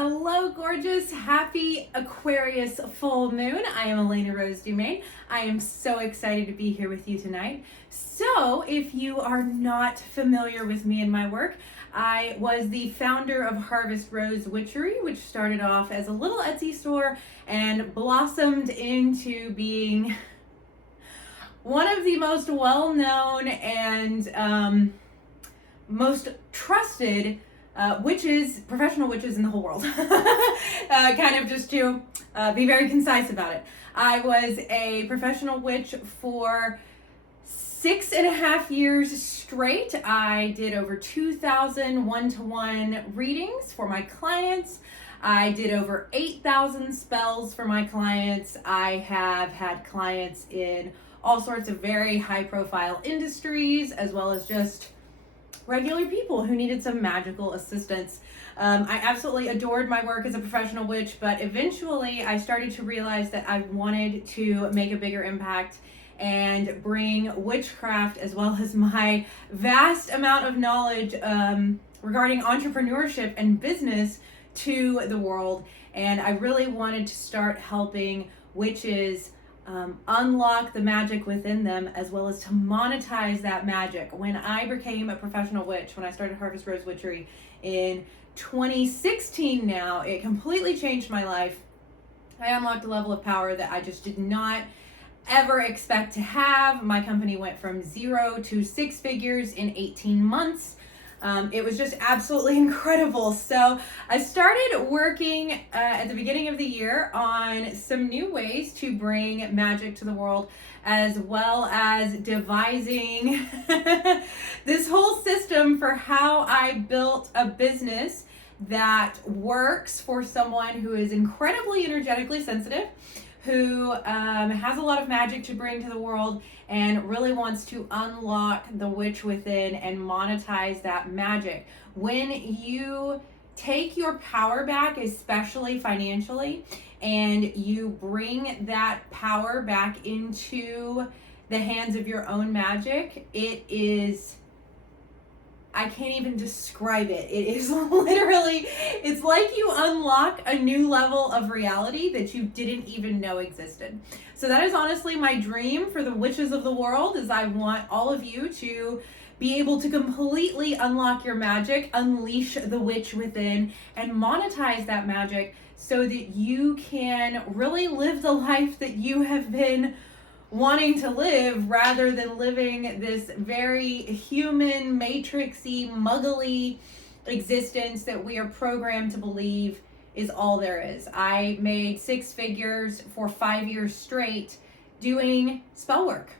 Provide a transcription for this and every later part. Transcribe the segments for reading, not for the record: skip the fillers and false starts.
Hello, gorgeous. Happy Aquarius full moon. I am Elena Rose Dumaine. I am so excited to be here with you tonight. So, if you are not familiar with me and my work, I was the founder of Harvest Rose Witchery, which started off as a little Etsy store and blossomed into being one of the most well-known and most trusted professional witches in the whole world. Kind of just to be very concise about it. I was a professional witch for 6.5 years straight. I did over 2,000 one-to-one readings for my clients. I did over 8,000 spells for my clients. I have had clients in all sorts of very high-profile industries, as well as just regular people who needed some magical assistance. I absolutely adored my work as a professional witch, but eventually I started to realize that I wanted to make a bigger impact and bring witchcraft as well as my vast amount of knowledge regarding entrepreneurship and business to the world. And I really wanted to start helping witches unlock the magic within them, as well as to monetize that magic. When I became a professional witch, when I started Harvest Rose Witchery in 2016 now, it completely changed my life. I unlocked a level of power that I just did not ever expect to have. My company went from 0 to 6 figures in 18 months. It was just absolutely incredible. So I started working at the beginning of the year on some new ways to bring magic to the world, as well as devising this whole system for how I built a business that works for someone who is incredibly energetically sensitive, who has a lot of magic to bring to the world and really wants to unlock the witch within and monetize that magic. When you take your power back, especially financially, and you bring that power back into the hands of your own magic, it is, I can't even describe it. It is literally, it's like you unlock a new level of reality that you didn't even know existed. So that is honestly my dream for the witches of the world, is I want all of you to be able to completely unlock your magic, unleash the witch within, and monetize that magic so that you can really live the life that you have been wanting to live, rather than living this very human, matrixy, muggly existence that we are programmed to believe is all there is. I made 6 figures for 5 years straight doing spell work.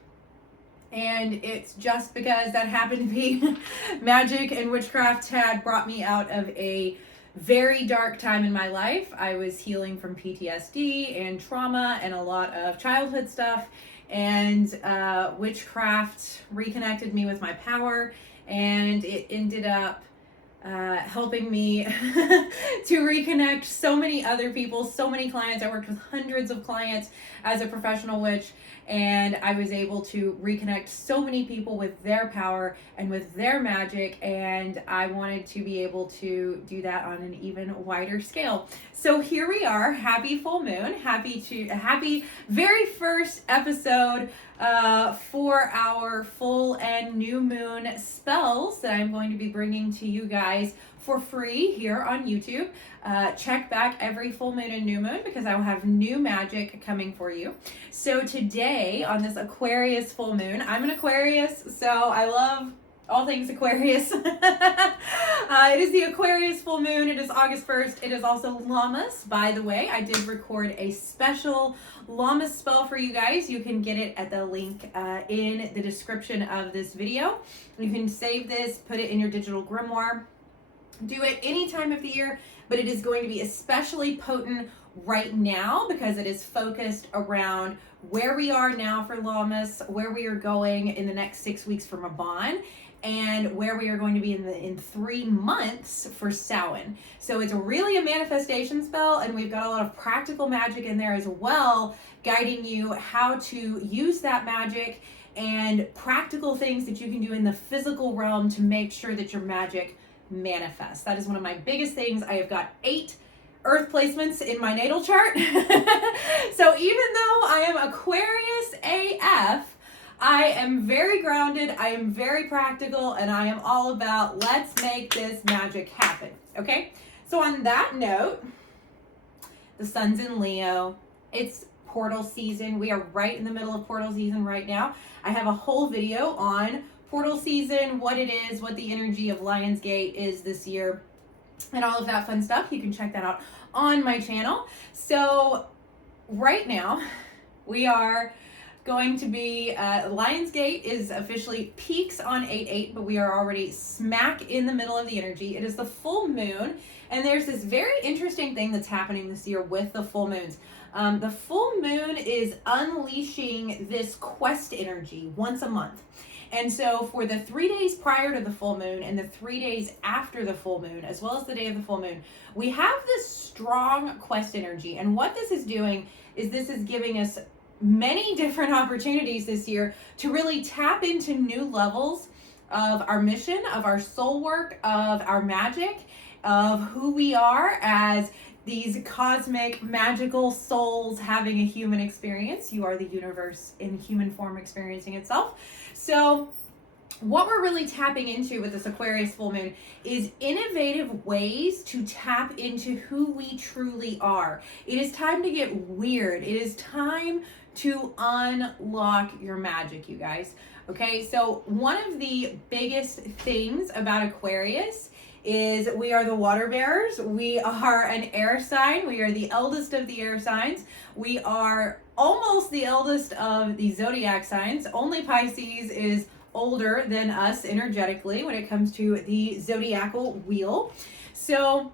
And it's just because that happened to be magic and witchcraft had brought me out of a very dark time in my life. I was healing from PTSD and trauma and a lot of childhood stuff. And witchcraft reconnected me with my power, and it ended up helping me to reconnect so many other people, so many clients. I worked with hundreds of clients as a professional witch, and I was able to reconnect so many people with their power and with their magic, and I wanted to be able to do that on an even wider scale. So here we are, happy full moon, happy very first episode for our full and new moon spells that I'm going to be bringing to you guys for free here on YouTube. Check back every full moon and new moon, because I will have new magic coming for you. So today, on this Aquarius full moon, I'm an Aquarius, so I love all things Aquarius. It is the Aquarius full moon. It is August 1st. It is also Lammas, by the way. I did record a special Lammas spell for you guys. You can get it at the link in the description of this video. You can save this, put it in your digital grimoire. Do it any time of the year, but it is going to be especially potent right now because it is focused around where we are now for Lammas, where we are going in the next 6 weeks for Mabon, and where we are going to be in 3 months for Samhain. So it's really a manifestation spell, and we've got a lot of practical magic in there as well, guiding you how to use that magic and practical things that you can do in the physical realm to make sure that your magic manifests. That is one of my biggest things. I have got 8 earth placements in my natal chart. So even though I am Aquarius AF, I am very grounded, I am very practical, and I am all about let's make this magic happen, okay? So on that note, the sun's in Leo. It's portal season. We are right in the middle of portal season right now. I have a whole video on portal season, what it is, what the energy of Lionsgate is this year, and all of that fun stuff. You can check that out on my channel. So right now we are going to be, Lionsgate is officially peaks on 8/8, but we are already smack in the middle of the energy. It is the full moon, and there's this very interesting thing that's happening this year with the full moons. The full moon is unleashing this quest energy once a month. And so for the 3 days prior to the full moon and the 3 days after the full moon, as well as the day of the full moon, we have this strong quest energy. And what this is doing is this is giving us many different opportunities this year to really tap into new levels of our mission, of our soul work, of our magic, of who we are as these cosmic magical souls having a human experience. You are the universe in human form experiencing itself. So what we're really tapping into with this Aquarius full moon is innovative ways to tap into who we truly are. It is time to get weird. It is time to unlock your magic, you guys. Okay, so one of the biggest things about Aquarius is we are the water bearers. We are an air sign. We are the eldest of the air signs. We are almost the eldest of the zodiac signs. Only Pisces is older than us energetically when it comes to the zodiacal wheel. So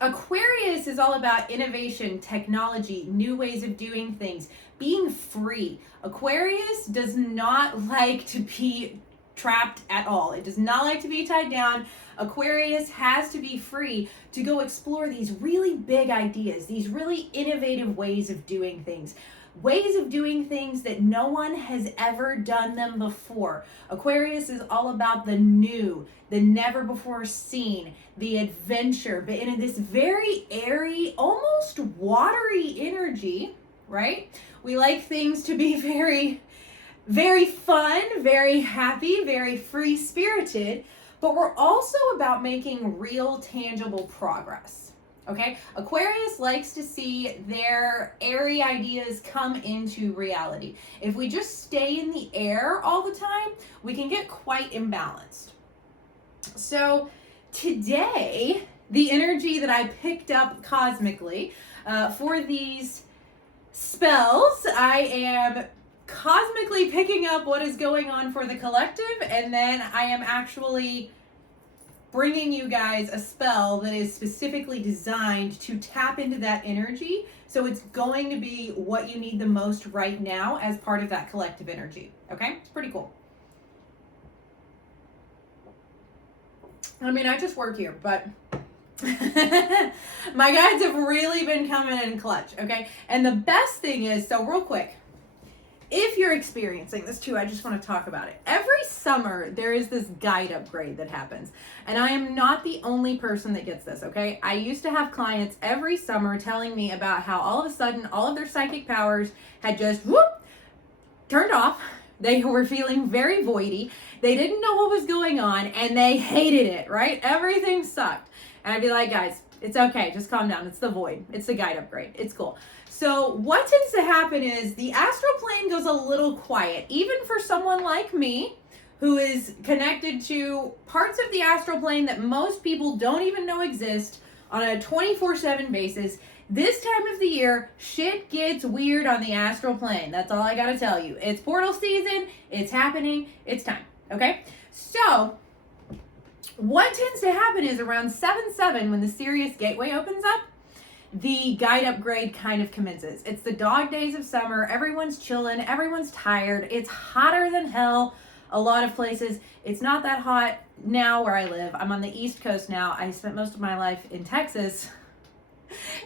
Aquarius is all about innovation, technology, new ways of doing things, being free. Aquarius does not like to be trapped at all. It does not like to be tied down. Aquarius has to be free to go explore these really big ideas, these really innovative ways of doing things. Ways of doing things that no one has ever done them before. Aquarius is all about the new, the never before seen, the adventure, but in this very airy, almost watery energy, right? We like things to be very, very fun, very happy, very free-spirited, but we're also about making real, tangible progress. Okay, Aquarius likes to see their airy ideas come into reality. If we just stay in the air all the time, we can get quite imbalanced. So today, the energy that I picked up cosmically for these spells, I am cosmically picking up what is going on for the collective, and then I am actually bringing you guys a spell that is specifically designed to tap into that energy. So it's going to be what you need the most right now as part of that collective energy. Okay? It's pretty cool. I mean, I just work here, but my guides have really been coming in clutch, okay? And the best thing is, so real quick, if you're experiencing this too, I just want to talk about it. Every summer, there is this guide upgrade that happens. And I am not the only person that gets this, okay? I used to have clients every summer telling me about how all of a sudden, all of their psychic powers had just, whoop, turned off. They were feeling very voidy. They didn't know what was going on, and they hated it, right? Everything sucked. And I'd be like, guys, it's okay. Just calm down. It's the void. It's the guide upgrade. It's cool. So what tends to happen is the astral plane goes a little quiet, even for someone like me who is connected to parts of the astral plane that most people don't even know exist on a 24/7 basis. This time of the year, shit gets weird on the astral plane. That's all I gotta tell you. It's portal season. It's happening. It's time. Okay? So what tends to happen is around 7/7, when the Sirius gateway opens up, the guide upgrade kind of commences. It's the dog days of summer. Everyone's chilling. Everyone's tired. It's hotter than hell a lot of places. It's not that hot now where I live. I'm on the East Coast now. I spent most of my life in Texas.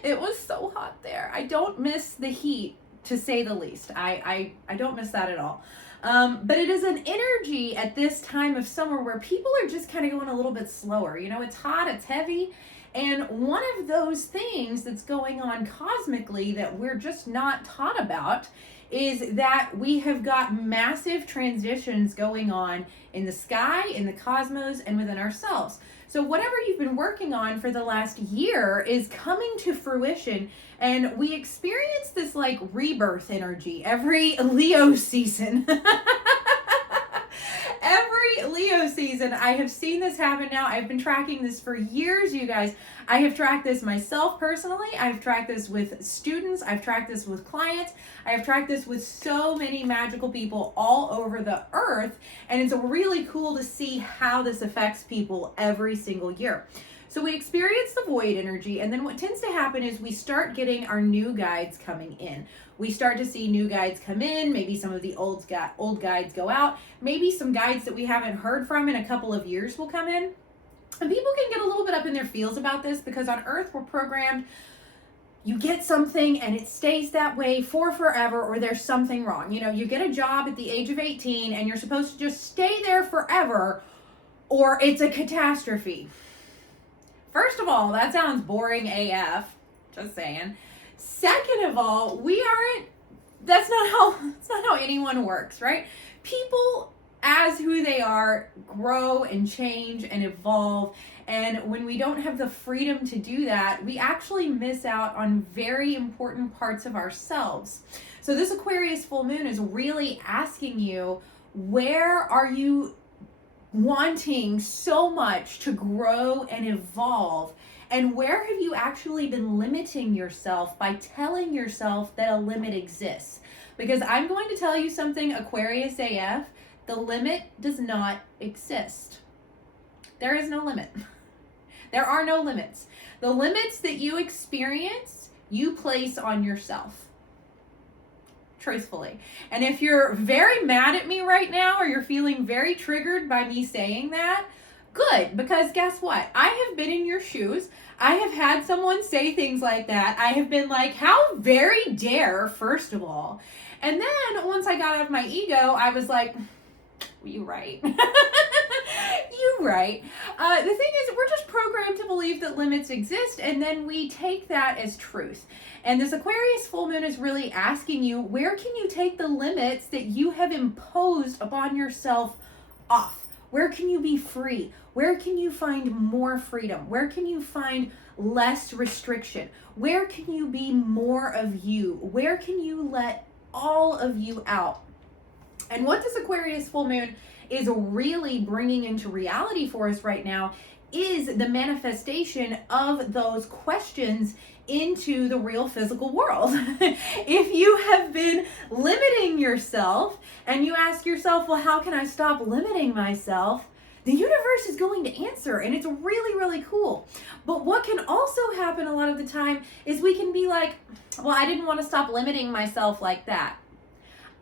It was so hot there. I don't miss the heat, to say the least. I don't miss that at all. But it is an energy at this time of summer where people are just kind of going a little bit slower. You know, it's hot, it's heavy, And one of those things that's going on cosmically that we're just not taught about is that we have got massive transitions going on in the sky, in the cosmos, and within ourselves. So whatever you've been working on for the last year is coming to fruition, and we experience this like rebirth energy every Leo season. Every Leo season, I have seen this happen now. I've been tracking this for years, you guys. I have tracked this myself personally. I've tracked this with students. I've tracked this with clients. I have tracked this with so many magical people all over the earth. And it's really cool to see how this affects people every single year. So we experience the void energy, and then what tends to happen is we start getting our new guides coming in. We start to see new guides come in, maybe some of the old guides go out, maybe some guides that we haven't heard from in a couple of years will come in. And people can get a little bit up in their feels about this because on Earth we're programmed, you get something and it stays that way for forever, or there's something wrong. You know, you get a job at the age of 18 and you're supposed to just stay there forever, or it's a catastrophe. First of all, that sounds boring AF, just saying. Second of all, that's not how anyone works, right? People, as who they are, grow and change and evolve. And when we don't have the freedom to do that, we actually miss out on very important parts of ourselves. So this Aquarius full moon is really asking you, where are you wanting so much to grow and evolve? And where have you actually been limiting yourself by telling yourself that a limit exists? Because I'm going to tell you something, Aquarius AF, the limit does not exist. There is no limit. There are no limits. The limits that you experience, you place on yourself. Truthfully. And if you're very mad at me right now, or you're feeling very triggered by me saying that, good, because guess what? I have been in your shoes. I have had someone say things like that. I have been like, how very dare, first of all. And then once I got out of my ego, I was like, you right. You right. The thing is, we're just programmed to believe that limits exist, and then we take that as truth. And this Aquarius full moon is really asking you, where can you take the limits that you have imposed upon yourself off? Where can you be free? Where can you find more freedom? Where can you find less restriction? Where can you be more of you? Where can you let all of you out? And what this Aquarius full moon is really bringing into reality for us right now is the manifestation of those questions into the real physical world. If you have been limiting yourself and you ask yourself, well, how can I stop limiting myself? The universe is going to answer, and it's really, really cool. But what can also happen a lot of the time is we can be like, well, I didn't want to stop limiting myself like that.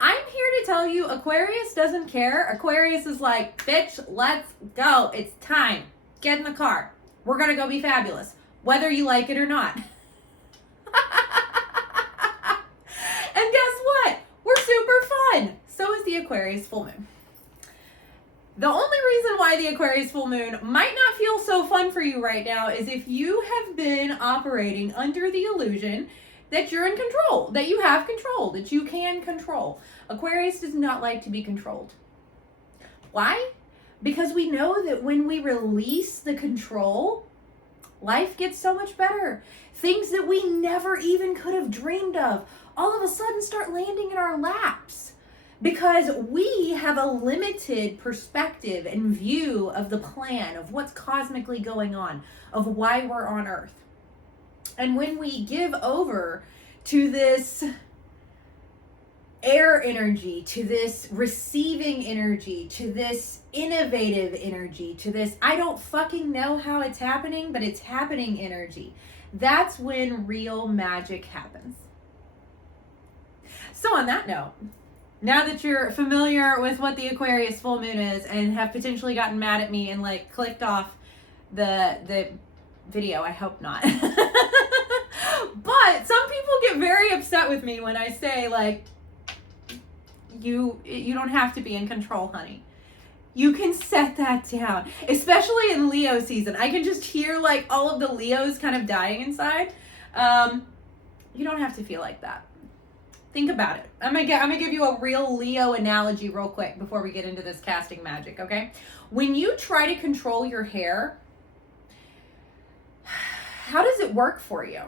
I'm here to tell you, Aquarius doesn't care. Aquarius is like, bitch, let's go. It's time. Get in the car. We're going to go be fabulous, whether you like it or not. And guess what? We're super fun. So is the Aquarius full moon. The only reason why the Aquarius full moon might not feel so fun for you right now is if you have been operating under the illusion that you're in control, that you have control, that you can control. Aquarius does not like to be controlled. Why? Because we know that when we release the control, life gets so much better. Things that we never even could have dreamed of all of a sudden start landing in our laps because we have a limited perspective and view of the plan, of what's cosmically going on, of why we're on Earth. And when we give over to this air energy, to this receiving energy, to this innovative energy, to this I don't fucking know how it's happening, but it's happening energy, that's when real magic happens. So on that note, now that you're familiar with what the Aquarius full moon is and have potentially gotten mad at me and like clicked off the video, I hope not. But some people get very upset with me when I say like, you don't have to be in control, honey. you can set that down, especially in Leo season. I can just hear like all of the Leos kind of dying inside. You don't have to feel like that. Think about it. I'm gonna give you a real Leo analogy real quick before we get into this casting magic, okay? When you try to control your hair, how does it work for you?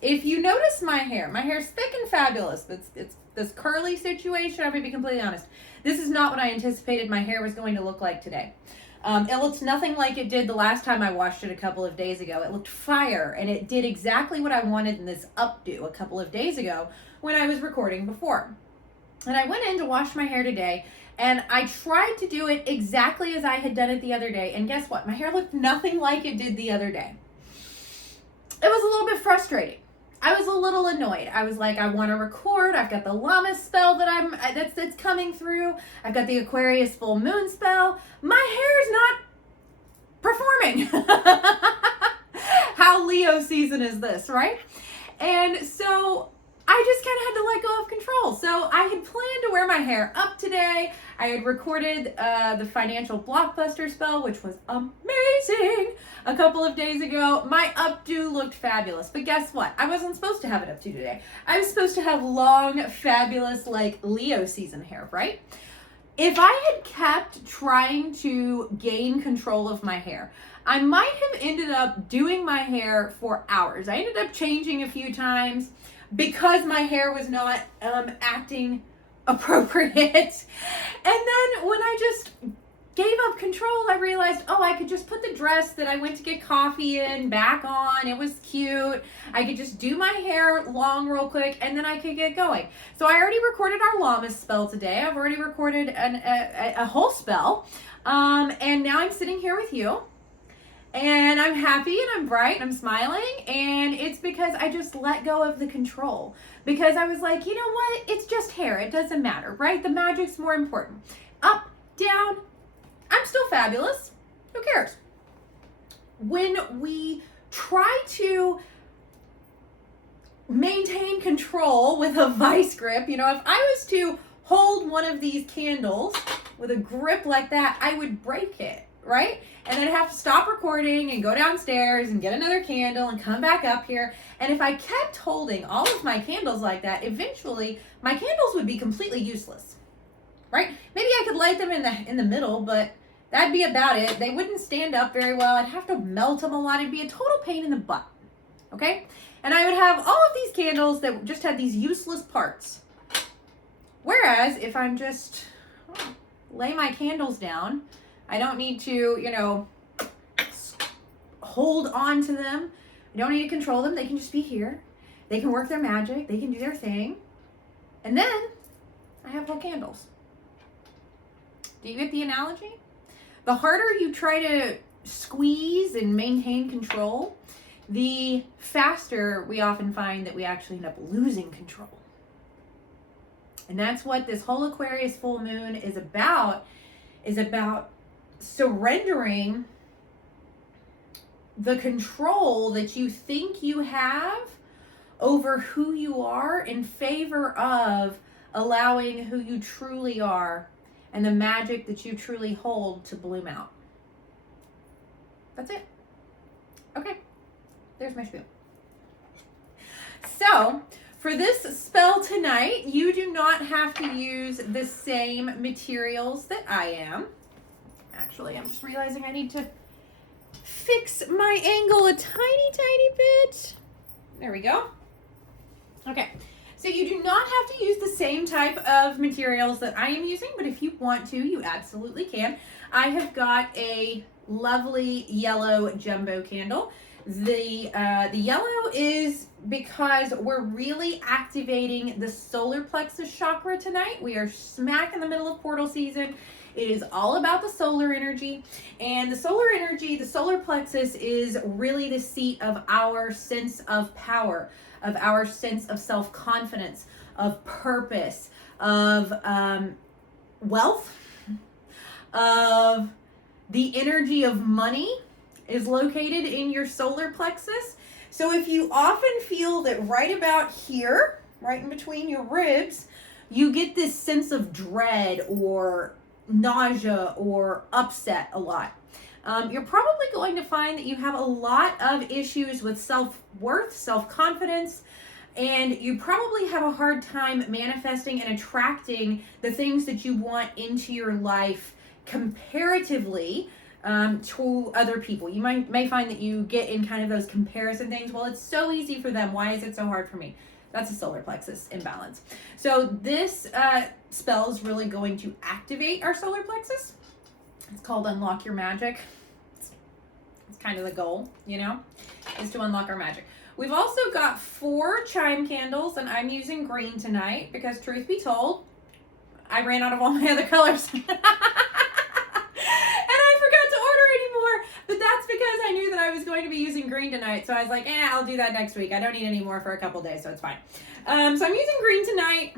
If you notice my hair's thick and fabulous. It's this curly situation. I'm gonna be completely honest. This is not what I anticipated my hair was going to look like today. It looks nothing like it did the last time I washed it a couple of days ago. It looked fire, and it did exactly what I wanted in this updo a couple of days ago when I was recording before. And I went in to wash my hair today, and I tried to do it exactly as I had done it the other day, and guess what? My hair looked nothing like it did the other day. It was a little bit frustrating. I was a little annoyed. I was like, I want to record. I've got the llama spell that's coming through. I've got the Aquarius full moon spell. My hair's not performing. How Leo season is this, right? And so I just kind of had to let go of control. So I had planned to wear my hair up today. I had recorded the financial blockbuster spell, which was amazing, a couple of days ago. My updo looked fabulous, but guess what? I wasn't supposed to have it updo today. I was supposed to have long, fabulous, like Leo season hair, right? If I had kept trying to gain control of my hair, I might have ended up doing my hair for hours. I ended up changing a few times because my hair was not acting appropriate. And then when I just gave up control, I realized, oh, I could just put the dress that I went to get coffee in back on. It was cute. I could just do my hair long real quick, and then I could get going. So I already recorded our llama spell today. I've already recorded a whole spell. And now I'm sitting here with you. And I'm happy and I'm bright and I'm smiling, and it's because I just let go of the control. Because I was like, you know what? It's just hair. It doesn't matter, right? The magic's more important. Up, down, I'm still fabulous. Who cares? When we try to maintain control with a vice grip, you know, if I was to hold one of these candles with a grip like that, I would break it, right? And then I'd have to stop recording and go downstairs and get another candle and come back up here. And if I kept holding all of my candles like that, eventually my candles would be completely useless, right? Maybe I could light them in the middle, but that'd be about it. They wouldn't stand up very well. I'd have to melt them a lot. It'd be a total pain in the butt, okay? And I would have all of these candles that just had these useless parts. Whereas if I'm just lay my candles down, I don't need to, you know, hold on to them. I don't need to control them. They can just be here. They can work their magic. They can do their thing. And then I have whole candles. Do you get the analogy? The harder you try to squeeze and maintain control, the faster we often find that we actually end up losing control. And that's what this whole Aquarius full moon is about surrendering the control that you think you have over who you are in favor of allowing who you truly are and the magic that you truly hold to bloom out. That's it. Okay, there's my spiel. So, for this spell tonight, you do not have to use the same materials that I am. Actually, I'm just realizing I need to fix my angle a tiny bit. There we go. Okay, so you do not have to use the same type of materials that I am using, but if you want to, you absolutely can. I have got a lovely yellow jumbo candle. The yellow is because we're really activating the solar plexus chakra tonight. We are smack in the middle of portal season. It is all about the solar energy, and the solar energy, the solar plexus is really the seat of our sense of power, of our sense of self-confidence, of purpose, of wealth, of the energy of money is located in your solar plexus. So if you often feel that right about here, right in between your ribs, you get this sense of dread or nausea or upset a lot. You're probably going to find that you have a lot of issues with self-worth, self-confidence, and you probably have a hard time manifesting and attracting the things that you want into your life comparatively to other people. You may find that you get in kind of those comparison things. Well, it's so easy for them. Why is it so hard for me? That's a solar plexus imbalance. So this spell is really going to activate our solar plexus. It's called Unlock Your Magic. It's kind of the goal, you know, is to unlock our magic. We've also got 4 chime candles, and I'm using green tonight because, truth be told, I ran out of all my other colors. And I forgot to order anymore. But that's because I knew that I was going to be using green tonight. So I was like, I'll do that next week. I don't need any more for a couple days, so it's fine. So I'm using green tonight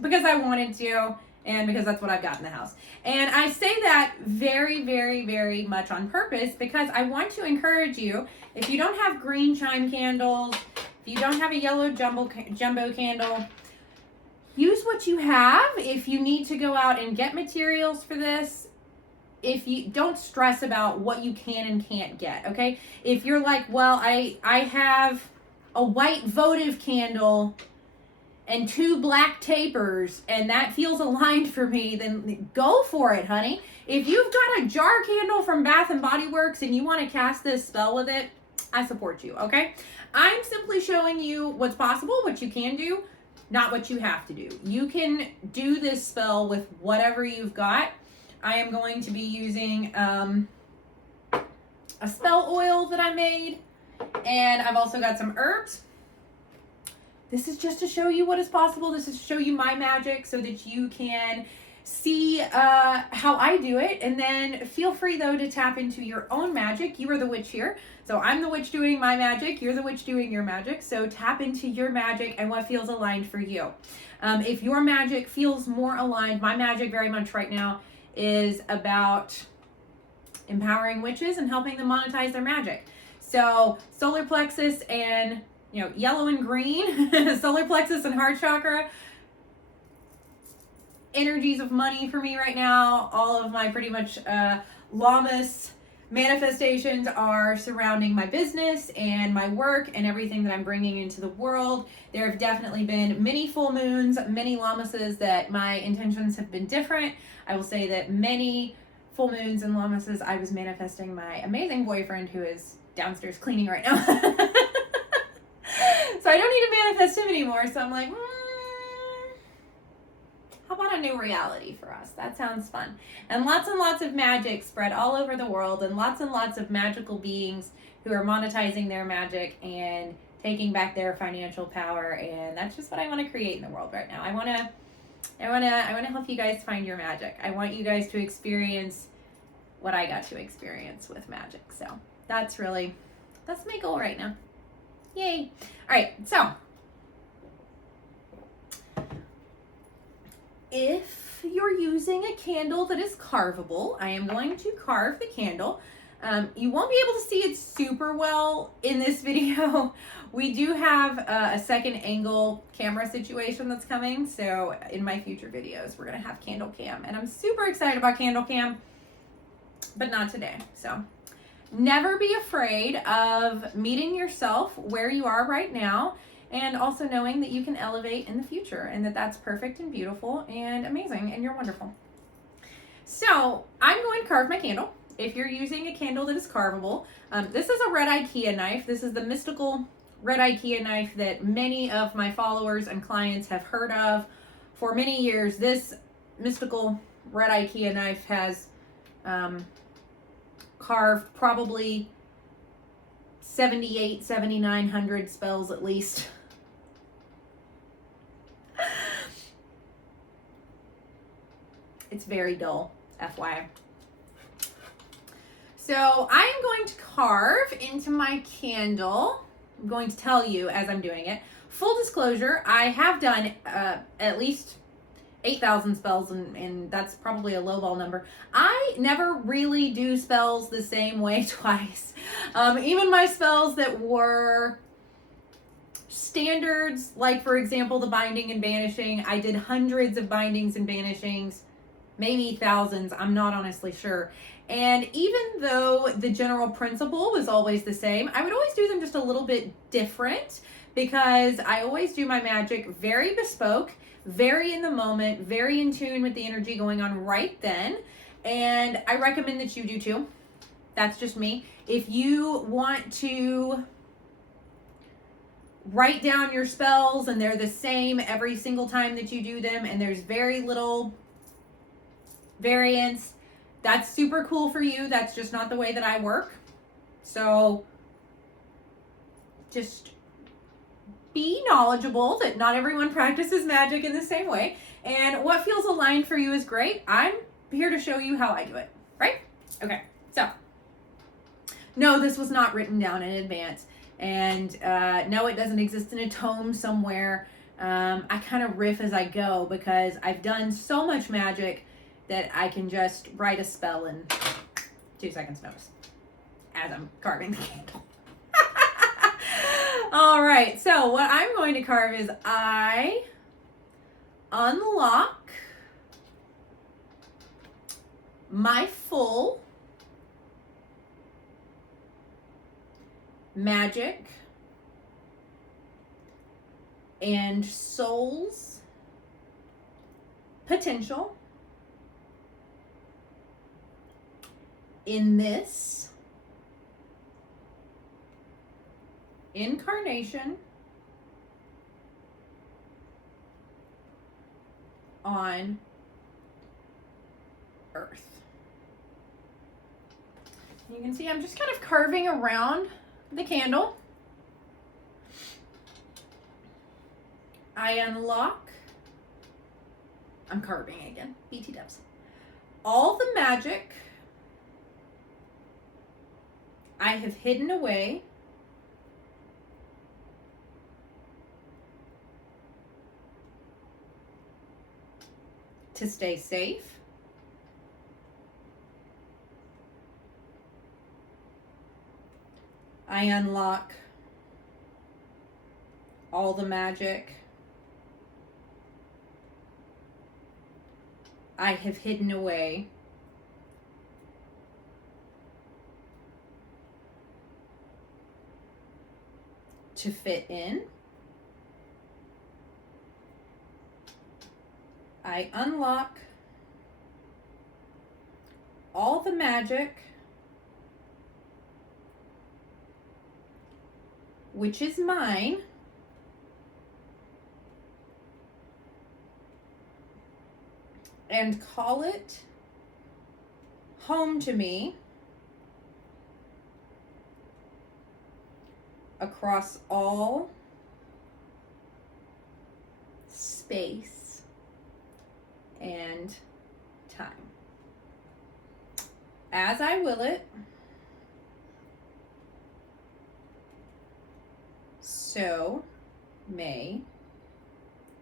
because I wanted to, and because that's what I've got in the house. And I say that very, very, very much on purpose because I want to encourage you, if you don't have green chime candles, if you don't have a yellow jumbo candle, use what you have. If you need to go out and get materials for this, if you don't stress about what you can and can't get, okay? If you're like, well, I have a white votive candle and 2 black tapers, and that feels aligned for me, then go for it, honey. If you've got a jar candle from Bath and Body Works and you want to cast this spell with it, I support you, okay? I'm simply showing you what's possible, what you can do, not what you have to do. You can do this spell with whatever you've got. I am going to be using a spell oil that I made, and I've also got some herbs. This is just to show you what is possible. This is to show you my magic so that you can see how I do it. And then feel free, though, to tap into your own magic. You are the witch here. So I'm the witch doing my magic. You're the witch doing your magic. So tap into your magic and what feels aligned for you. If your magic feels more aligned, my magic very much right now is about empowering witches and helping them monetize their magic. So solar plexus and yellow and green, solar plexus and heart chakra, energies of money for me right now. All of my pretty much Lammas manifestations are surrounding my business and my work and everything that I'm bringing into the world. There have definitely been many full moons, many Lammases that my intentions have been different. I will say that many full moons and Lammases I was manifesting my amazing boyfriend who is downstairs cleaning right now. So I don't need to manifest him anymore. So I'm like, how about a new reality for us? That sounds fun. And lots of magic spread all over the world, and lots of magical beings who are monetizing their magic and taking back their financial power. And that's just what I want to create in the world right now. I want to help you guys find your magic. I want you guys to experience what I got to experience with magic. So that's my goal right now. Yay. All right, so if you're using a candle that is carvable, I am going to carve the candle. You won't be able to see it super well in this video. We do have a second angle camera situation that's coming, so in my future videos, we're going to have candle cam, and I'm super excited about candle cam, but not today, so. Never be afraid of meeting yourself where you are right now, and also knowing that you can elevate in the future and that that's perfect and beautiful and amazing and you're wonderful. So I'm going to carve my candle. If you're using a candle that is carvable, this is a red IKEA knife. This is the mystical red IKEA knife that many of my followers and clients have heard of for many years. This mystical red IKEA knife has carved probably 7,900 spells at least. It's very dull, FYI. So I am going to carve into my candle. I'm going to tell you as I'm doing it. Full disclosure, I have done at least 8,000 spells, and that's probably a lowball number. I never really do spells the same way twice. Even my spells that were standards, like for example, the binding and banishing, I did hundreds of bindings and banishings maybe thousands. I'm not honestly sure. And even though the general principle was always the same, I would always do them just a little bit different because I always do my magic very bespoke, very in the moment, very in tune with the energy going on right then. And I recommend that you do too. That's just me. If you want to write down your spells and they're the same every single time that you do them and there's very little variance, that's super cool for you. That's just not the way that I work. So just be knowledgeable that not everyone practices magic in the same way. And what feels aligned for you is great. I'm here to show you how I do it, right? Okay, so no, this was not written down in advance. And no, it doesn't exist in a tome somewhere. I kind of riff as I go because I've done so much magic that I can just write a spell in 2 seconds notice as I'm carving the candle. All right, so what I'm going to carve is I unlock my full magic and soul's potential in this incarnation on Earth. You can see I'm just kind of carving around the candle. I unlock, I'm carving again, BT dubs, all the magic I have hidden away to stay safe. I unlock all the magic I have hidden away to fit in. I unlock all the magic which is mine and call it home to me across all space and time. As I will it, so may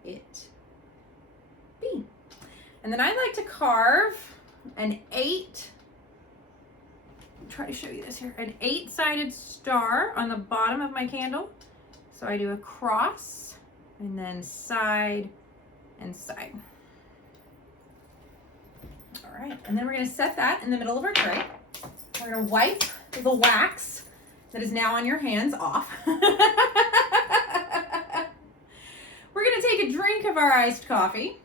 it be. And then I like to carve an 8, try to show you this here, an 8-sided star on the bottom of my candle. So I do a cross and then side and side. All right, and then we're gonna set that in the middle of our tray. We're gonna wipe the wax that is now on your hands off. We're gonna take a drink of our iced coffee.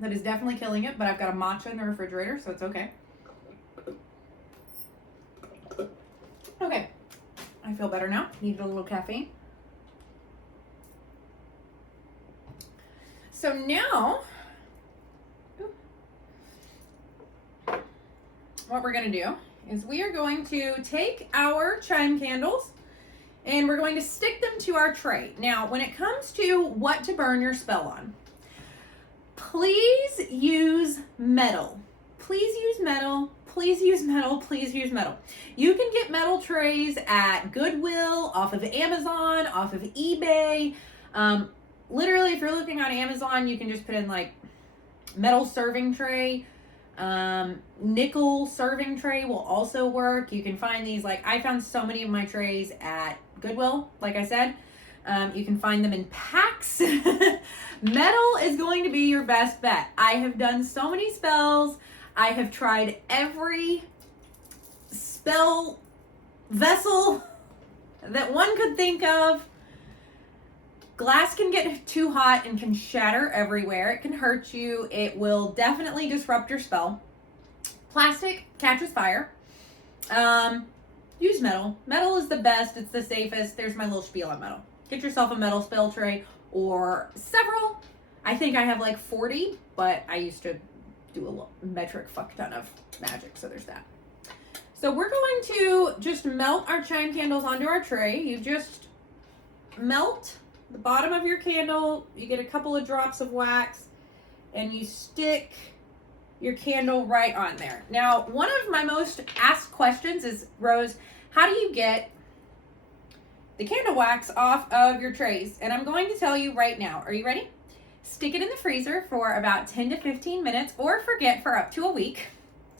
That is definitely killing it, but I've got a matcha in the refrigerator, so it's okay. Okay, I feel better now. Needed a little caffeine. So now, what we're gonna do is we are going to take our chime candles and we're going to stick them to our tray. Now, when it comes to what to burn your spell on, please use metal. Please use metal. Please use metal. Please use metal. You can get metal trays at Goodwill, off of Amazon, off of eBay. Literally, if you're looking on Amazon, you can just put in like metal serving tray. Nickel serving tray will also work. You can find these, like I found so many of my trays at Goodwill, like I said. You can find them in packs. Metal is going to be your best bet. I have done so many spells. I have tried every spell vessel that one could think of. Glass can get too hot and can shatter everywhere. It can hurt you. It will definitely disrupt your spell. Plastic catches fire. Use metal. Metal is the best. It's the safest. There's my little spiel on metal. Get yourself a metal spell tray or several. I think I have like 40, but I used to do a metric fuck ton of magic, so there's that. So we're going to just melt our chime candles onto our tray. You just melt the bottom of your candle, you get a couple of drops of wax, and you stick your candle right on there. Now, one of my most asked questions is, Rose, how do you get the candle wax off of your trays? And I'm going to tell you right now. Are you ready? Stick it in the freezer for about 10 to 15 minutes, or forget for up to a week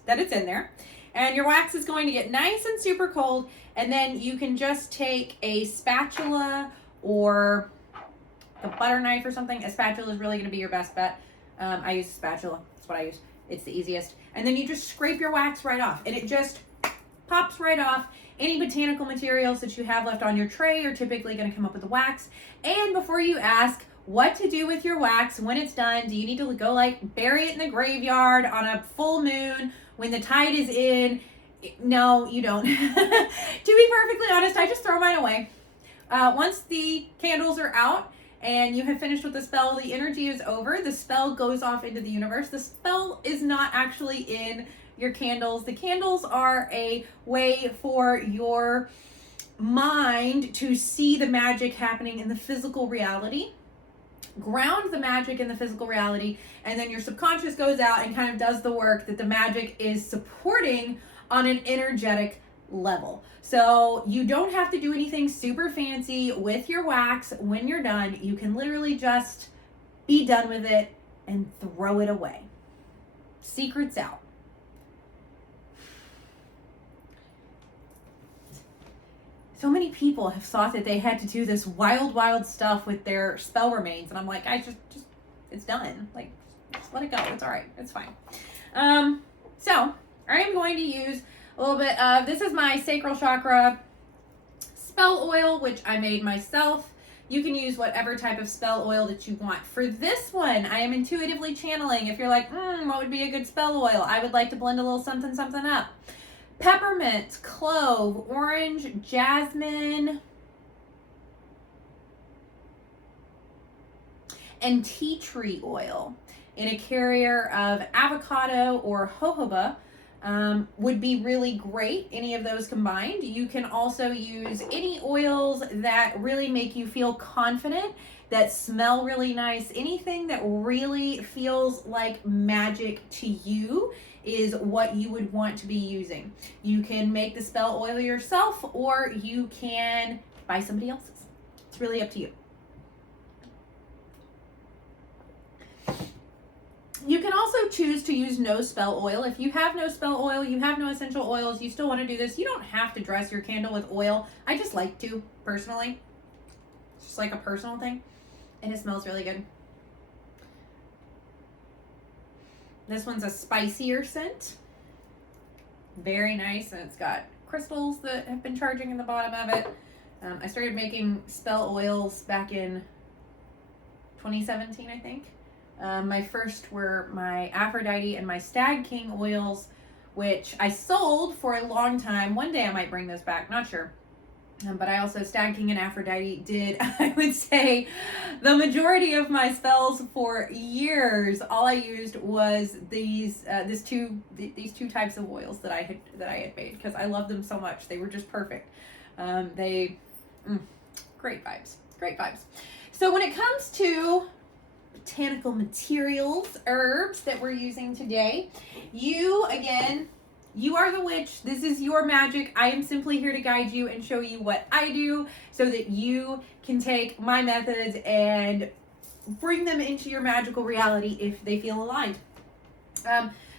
that it's in there. And your wax is going to get nice and super cold, and then you can just take a spatula or a butter knife or something. A spatula is really going to be your best bet. I use a spatula. That's what I use. It's the easiest. And then you just scrape your wax right off, and it just pops right off. Any botanical materials that you have left on your tray are typically going to come up with the wax. And before you ask what to do with your wax when it's done, do you need to go like bury it in the graveyard on a full moon when the tide is in? No, you don't. To be perfectly honest, I just throw mine away. Once the candles are out and you have finished with the spell, the energy is over. The spell goes off into the universe. The spell is not actually in your candles. The candles are a way for your mind to see the magic happening in the physical reality, ground the magic in the physical reality, and then your subconscious goes out and kind of does the work that the magic is supporting on an energetic level. So you don't have to do anything super fancy with your wax. When you're done, you can literally just be done with it and throw it away. Secrets out. So many people have thought that they had to do this wild stuff with their spell remains, and I'm like, I just it's done. Like, just let it go. It's all right. It's fine. So I am going to use a little bit of, this is my sacral chakra spell oil, which I made myself. You can use whatever type of spell oil that you want. For this one, I am intuitively channeling. If you're like, what would be a good spell oil? I would like to blend a little something up. Peppermint, clove, orange, jasmine, and tea tree oil in a carrier of avocado or jojoba would be really great. Any of those combined. You can also use any oils that really make you feel confident, that smell really nice. Anything that really feels like magic to you is what you would want to be using. You can make the spell oil yourself, or you can buy somebody else's. It's really up to you. You can also choose to use no spell oil. If you have no spell oil, you have no essential oils, you still want to do this, you don't have to dress your candle with oil. I just like to, personally. It's just like a personal thing. And it smells really good. This one's a spicier scent. Very nice, and it's got crystals that have been charging in the bottom of it. I started making spell oils back in 2017, I think. My first were my Aphrodite and my Stag King oils, which I sold for a long time. One day I might bring those back, not sure. But I also, Stag King and Aphrodite did, I would say, the majority of my spells for years. All I used was these two types of oils that I had made, because I loved them so much. They were just perfect. Great vibes. So when it comes to botanical materials, herbs that we're using today, you are the witch. This is your magic. I am simply here to guide you and show you what I do so that you can take my methods and bring them into your magical reality if they feel aligned.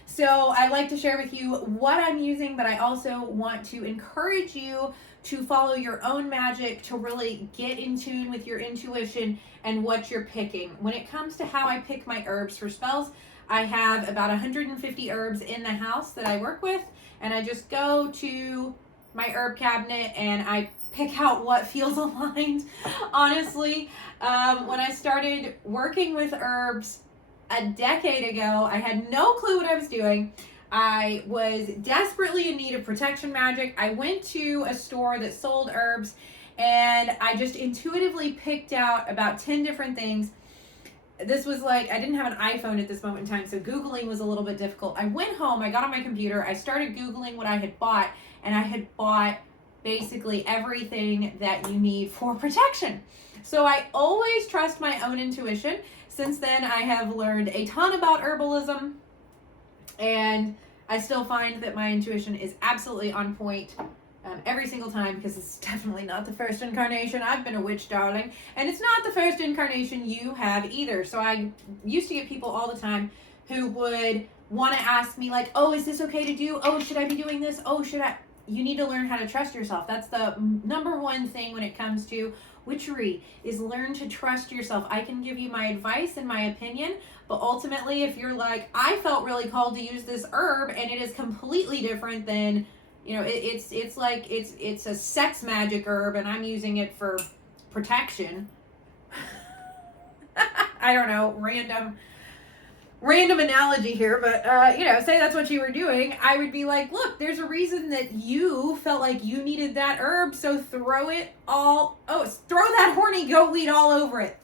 So I like to share with you what I'm using, but I also want to encourage you to follow your own magic, to really get in tune with your intuition and what you're picking. When it comes to how I pick my herbs for spells, I have about 150 herbs in the house that I work with, and I just go to my herb cabinet and I pick out what feels aligned. Honestly, when I started working with herbs a decade ago, I had no clue what I was doing. I was desperately in need of protection magic. I went to a store that sold herbs and I just intuitively picked out about 10 different things. This was like, I didn't have an iPhone at this moment in time, so Googling was a little bit difficult. I went home, I got on my computer, I started Googling what I had bought, and I had bought basically everything that you need for protection. So I always trust my own intuition. Since then, I have learned a ton about herbalism, and I still find that my intuition is absolutely on point every single time, because it's definitely not the first incarnation I've been a witch, darling, and it's not the first incarnation you have either. So I used to get people all the time who would want to ask me like, oh, is this okay to do? Oh, should I be doing this? Oh, should I? You need to learn how to trust yourself. That's the number one thing when it comes to witchery, is learn to trust yourself. I can give you my advice and my opinion, but ultimately if you're like, I felt really called to use this herb and it is completely different than, you know, it's like it's a sex magic herb and I'm using it for protection. I don't know, random analogy here, but say that's what you were doing, I would be like, look, there's a reason that you felt like you needed that herb, so throw that horny goat weed all over it,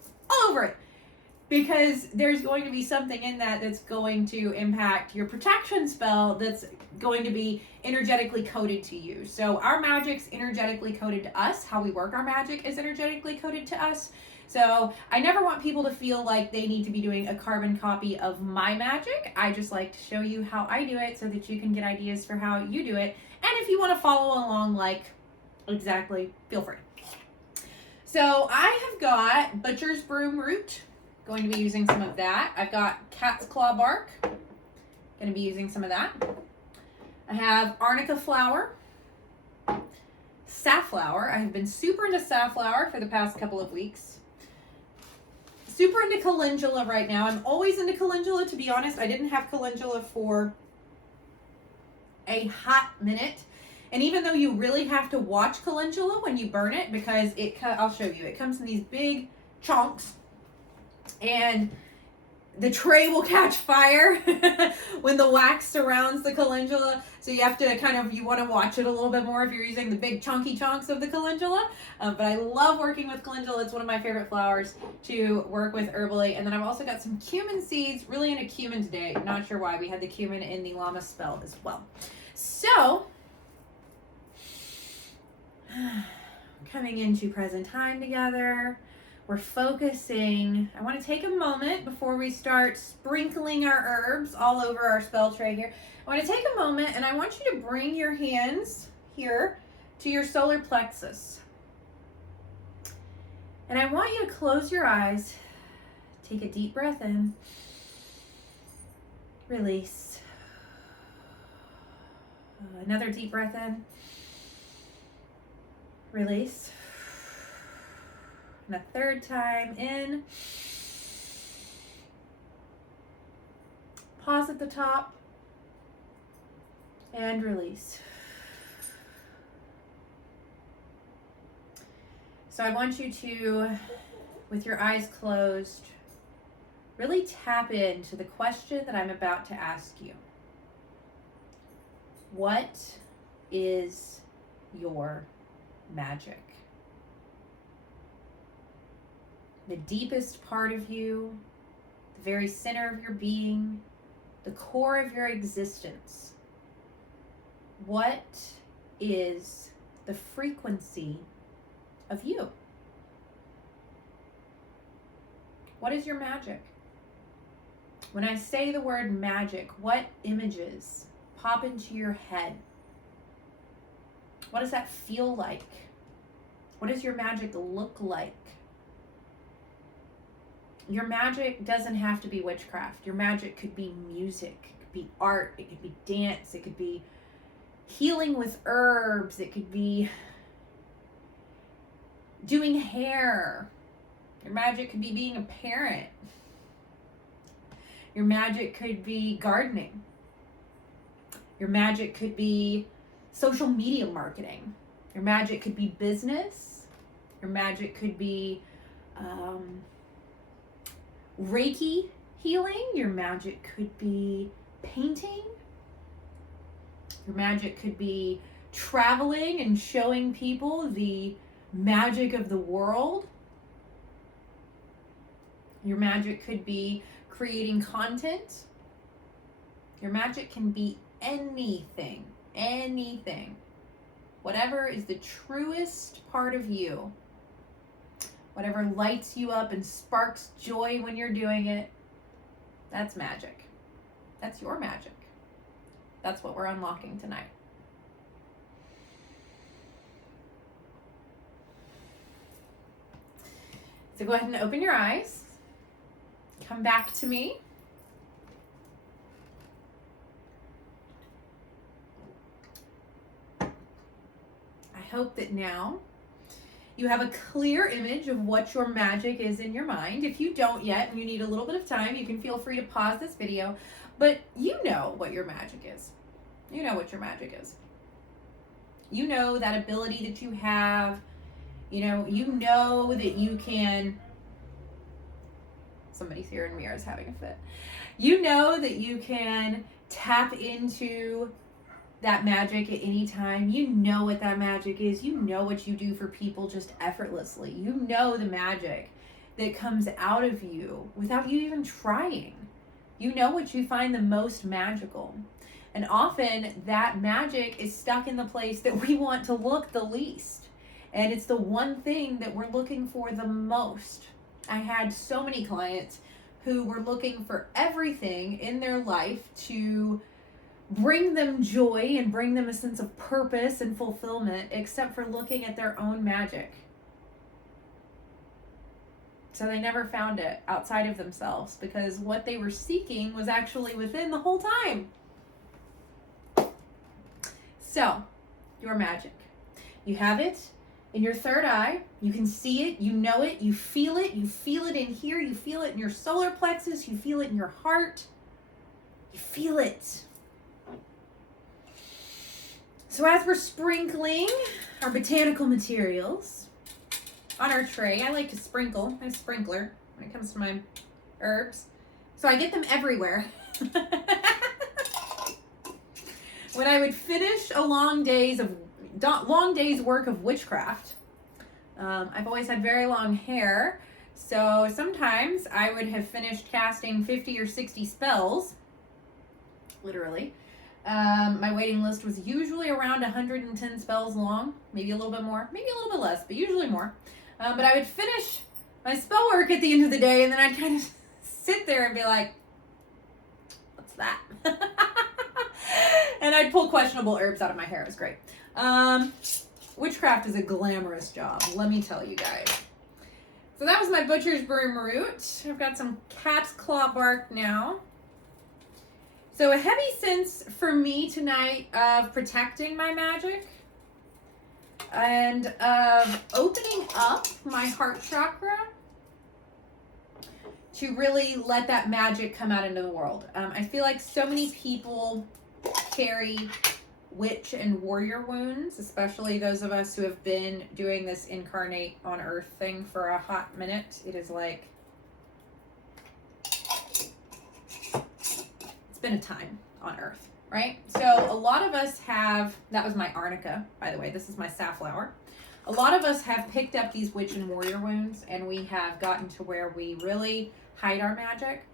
because there's going to be something in that that's going to impact your protection spell, that's going to be energetically coded to you. So our magic's energetically coded to us. How we work our magic is energetically coded to us. So I never want people to feel like they need to be doing a carbon copy of my magic. I just like to show you how I do it so that you can get ideas for how you do it. And if you want to follow along, like, exactly, feel free. So I have got butcher's broom root. Going to be using some of that. I've got cat's claw bark. Going to be using some of that. I have arnica flower. Safflower. I have been super into safflower for the past couple of weeks. Super into calendula right now. I'm always into calendula, to be honest. I didn't have calendula for a hot minute. And even though you really have to watch calendula when you burn it, because I'll show you, it comes in these big chunks and the tray will catch fire when the wax surrounds the calendula. So you have to you want to watch it a little bit more if you're using the big chunky chunks of the calendula. But I love working with calendula. It's one of my favorite flowers to work with herbally. And then I've also got some cumin seeds, really into cumin today. Not sure why. We had the cumin in the llama spell as well. So, coming into present time together. We're focusing. I want to take a moment before we start sprinkling our herbs all over our spell tray here. I want to take a moment and I want you to bring your hands here to your solar plexus. And I want you to close your eyes. Take a deep breath in. Release. Another deep breath in. Release. And a third time in. Pause at the top. And release. So I want you to, with your eyes closed, really tap into the question that I'm about to ask you. What is your magic? The deepest part of you, the very center of your being, the core of your existence. What is the frequency of you? What is your magic? When I say the word magic, what images pop into your head? What does that feel like? What does your magic look like? Your magic doesn't have to be witchcraft. Your magic could be music, it could be art, it could be dance, it could be healing with herbs, it could be doing hair. Your magic could be being a parent. Your magic could be gardening. Your magic could be social media marketing. Your magic could be business. Your magic could be Reiki healing. Your magic could be painting. Your magic could be traveling and showing people the magic of the world. Your magic could be creating content. Your magic can be anything, anything. Whatever is the truest part of you, whatever lights you up and sparks joy when you're doing it, that's magic. That's your magic. That's what we're unlocking tonight. So go ahead and open your eyes. Come back to me. I hope that now you have a clear image of what your magic is in your mind. If you don't yet and you need a little bit of time, you can feel free to pause this video. But you know what your magic is. You know what your magic is. You know that ability that you have. You know that you can... Somebody's here in mirror is having a fit. You know that you can tap into that magic at any time. You know what that magic is. You know what you do for people just effortlessly. You know the magic that comes out of you without you even trying. You know what you find the most magical. And often that magic is stuck in the place that we want to look the least. And it's the one thing that we're looking for the most. I had so many clients who were looking for everything in their life to bring them joy and bring them a sense of purpose and fulfillment, except for looking at their own magic. So they never found it outside of themselves because what they were seeking was actually within the whole time. So, your magic. You have it in your third eye. You can see it, you know it, you feel it in here, you feel it in your solar plexus, you feel it in your heart. You feel it. So as we're sprinkling our botanical materials on our tray, I like to sprinkle. I'm a sprinkler when it comes to my herbs. So I get them everywhere. When I would finish a long day's work of witchcraft, I've always had very long hair, so sometimes I would have finished casting 50 or 60 spells, literally. My waiting list was usually around 110 spells long, maybe a little bit more, maybe a little bit less, but usually more. But I would finish my spell work at the end of the day, and then I'd kind of sit there and be like, what's that? And I'd pull questionable herbs out of my hair. It was great. Witchcraft is a glamorous job, let me tell you guys. So that was my butcher's broom root. I've got some cat's claw bark now. So a heavy sense for me tonight of protecting my magic and of opening up my heart chakra to really let that magic come out into the world. I feel like so many people carry witch and warrior wounds, especially those of us who have been doing this incarnate on earth thing for a hot minute. It is like, it's been a time on earth, right? So a lot of us have, that was my arnica, by the way, this is my safflower. A lot of us have picked up these witch and warrior wounds, and we have gotten to where we really hide our magic.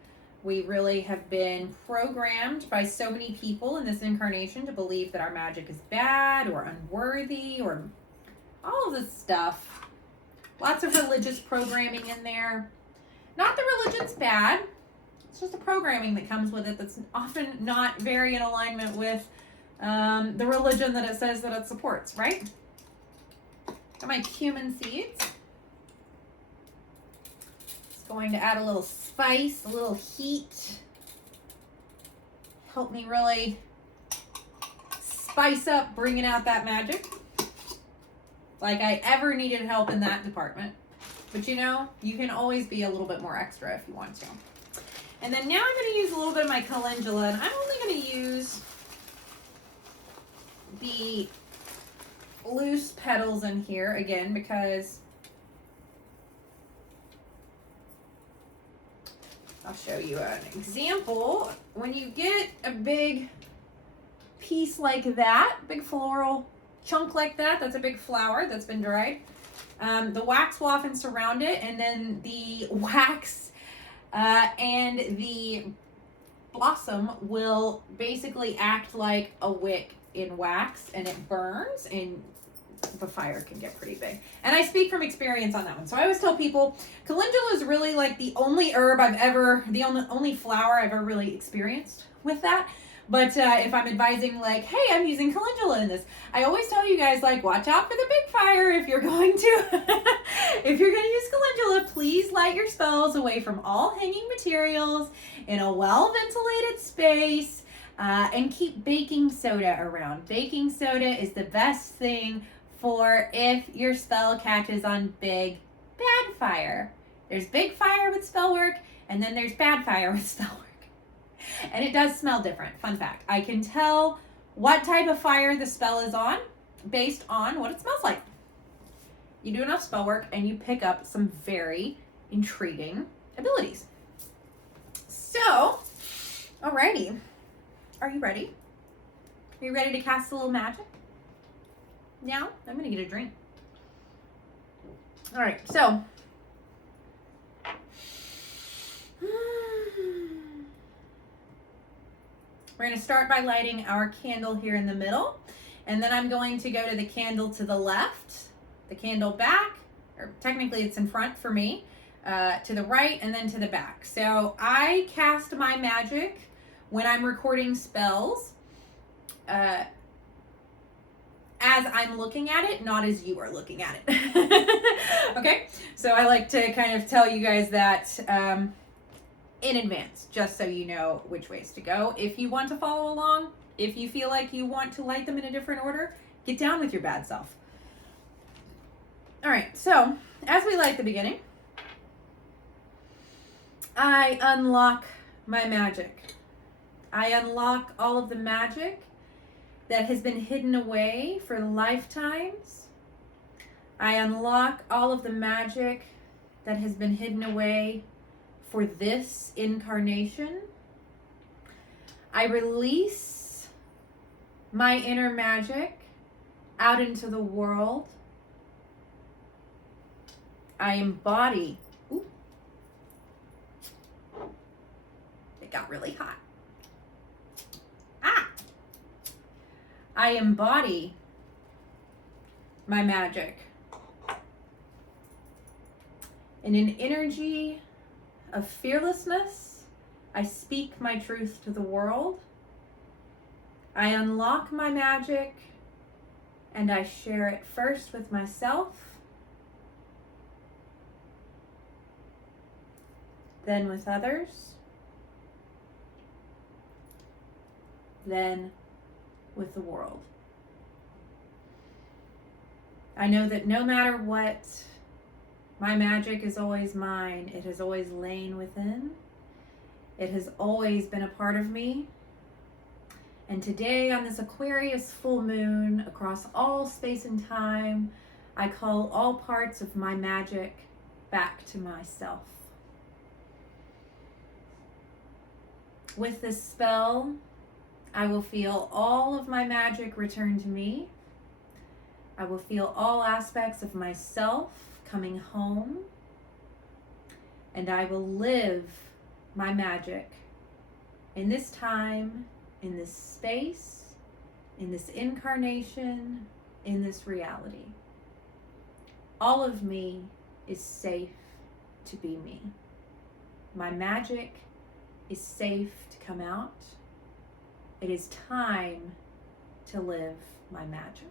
We really have been programmed by so many people in this incarnation to believe that our magic is bad or unworthy or all of this stuff. Lots of religious programming in there. Not that religion's bad. It's just the programming that comes with it that's often not very in alignment with the religion that it says that it supports, right? Got my cumin seeds. Going to add a little spice, a little heat. Help me really spice up bringing out that magic. like I ever needed help in that department. But you know, you can always be a little bit more extra if you want to. And then now I'm going to use a little bit of my calendula, and I'm only going to use the loose petals in here again because I'll show you an example. When you get a big piece like that, big floral chunk like that, that's a big flower that's been dried. The wax will often surround it, and then the wax and the blossom will basically act like a wick in wax, and it burns, and the fire can get pretty big. And I speak from experience on that one. So I always tell people calendula is really like the only only flower I've ever really experienced with that. But if I'm advising like, hey, I'm using calendula in this, I always tell you guys like, watch out for the big fire if you're going to, if you're going to use calendula, please light your spells away from all hanging materials in a well-ventilated space, and keep baking soda around. Baking soda is the best thing for if your spell catches on big, bad fire. There's big fire with spell work, and then there's bad fire with spell work. And it does smell different. Fun fact. I can tell what type of fire the spell is on based on what it smells like. You do enough spell work and you pick up some very intriguing abilities. So, alrighty. Are you ready? Are you ready to cast a little magic? Now, I'm going to get a drink. Alright, so we're going to start by lighting our candle here in the middle, and then I'm going to go to the candle to the left, the candle back, or technically it's in front for me, to the right, and then to the back. So I cast my magic when I'm recording spells as I'm looking at it, not as you are looking at it. Okay, so I like to kind of tell you guys that in advance, just so you know which ways to go. If you want to follow along, if you feel like you want to light them in a different order, get down with your bad self. All right, so as we light the beginning, I unlock my magic. I unlock all of the magic that has been hidden away for lifetimes. I unlock all of the magic that has been hidden away for this incarnation. I release my inner magic out into the world. I embody. Ooh. It got really hot. I embody my magic in an energy of fearlessness. I speak my truth to the world. I unlock my magic and I share it first with myself, then with others, then with the world. I know that no matter what, my magic is always mine. It has always lain within. It has always been a part of me. And today, on this Aquarius full moon, across all space and time, I call all parts of my magic back to myself. With this spell, I will feel all of my magic return to me. I will feel all aspects of myself coming home. And I will live my magic in this time, in this space, in this incarnation, in this reality. All of me is safe to be me. My magic is safe to come out. It is time to live my magic.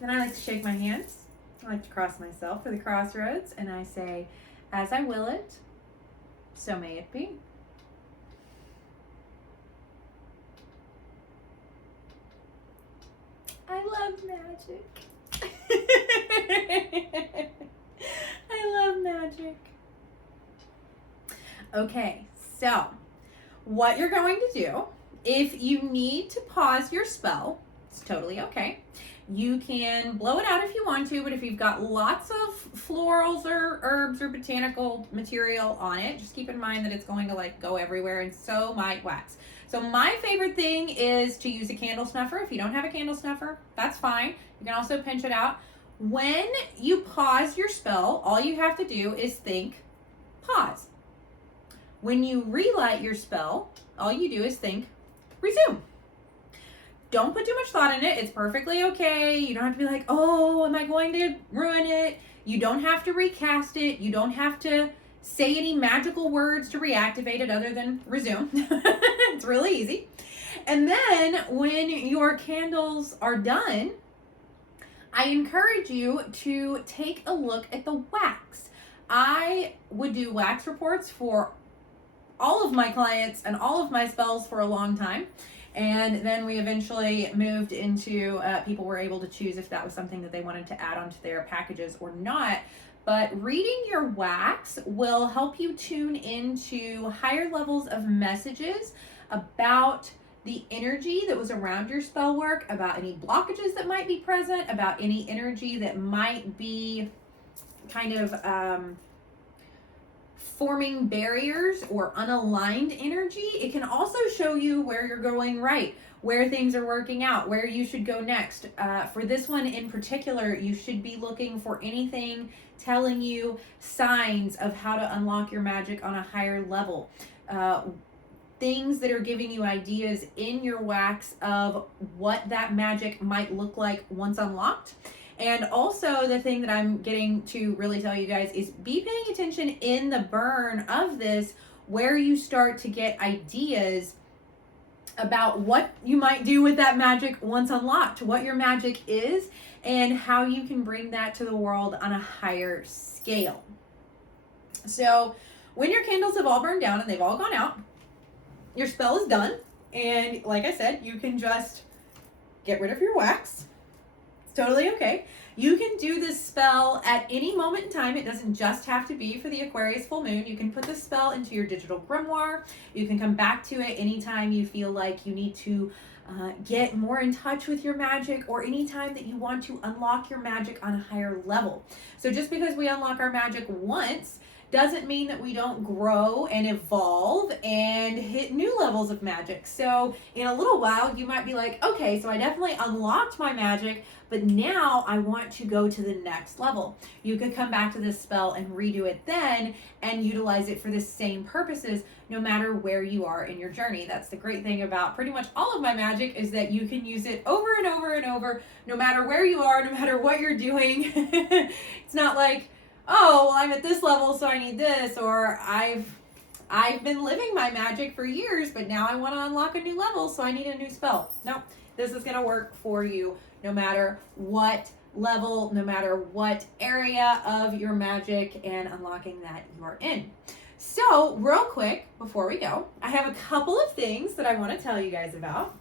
Then I like to shake my hands. I like to cross myself for the crossroads, and I say, as I will it, so may it be. love magic. I love magic. Okay, so what you're going to do, if you need to pause your spell, it's totally okay. You can blow it out if you want to, but if you've got lots of florals or herbs or botanical material on it, just keep in mind that it's going to like go everywhere, and so might wax. So my favorite thing is to use a candle snuffer. If you don't have a candle snuffer, that's fine. You can also pinch it out. When you pause your spell, all you have to do is think, pause. When you relight your spell, all you do is think, resume. Don't put too much thought in it. It's perfectly okay. You don't have to be like, oh, am I going to ruin it? You don't have to recast it. You don't have to say any magical words to reactivate it other than resume. It's really easy. And then when your candles are done, I encourage you to take a look at the wax. I would do wax reports for all of my clients and all of my spells for a long time. And then we eventually moved into people were able to choose if that was something that they wanted to add onto their packages or not. But reading your wax will help you tune into higher levels of messages about the energy that was around your spell work, about any blockages that might be present, about any energy that might be kind of forming barriers or unaligned energy. It can also show you where you're going right, where things are working out, where you should go next. For this one in particular, you should be looking for anything telling you signs of how to unlock your magic on a higher level. Things that are giving you ideas in your wax of what that magic might look like once unlocked. And also the thing that I'm getting to really tell you guys is be paying attention in the burn of this, where you start to get ideas about what you might do with that magic once unlocked, what your magic is, and how you can bring that to the world on a higher scale. So when your candles have all burned down and they've all gone out, your spell is done. And like I said, you can just get rid of your wax. Totally okay. You can do this spell at any moment in time. It doesn't just have to be for the Aquarius full moon. You can put this spell into your digital grimoire. You can come back to it anytime you feel like you need to get more in touch with your magic, or anytime that you want to unlock your magic on a higher level. So just because we unlock our magic once doesn't mean that we don't grow and evolve and hit new levels of magic. So in a little while, you might be like, okay, so I definitely unlocked my magic, but now I want to go to the next level. You could come back to this spell and redo it then and utilize it for the same purposes, no matter where you are in your journey. That's the great thing about pretty much all of my magic, is that you can use it over and over and over, no matter where you are, no matter what you're doing. It's not like, oh, well, I'm at this level, so I need this, or I've been living my magic for years, but now I want to unlock a new level, so I need a new spell. No, this is going to work for you no matter what level, no matter what area of your magic and unlocking that you're in. So real quick, before we go, I have a couple of things that I want to tell you guys about.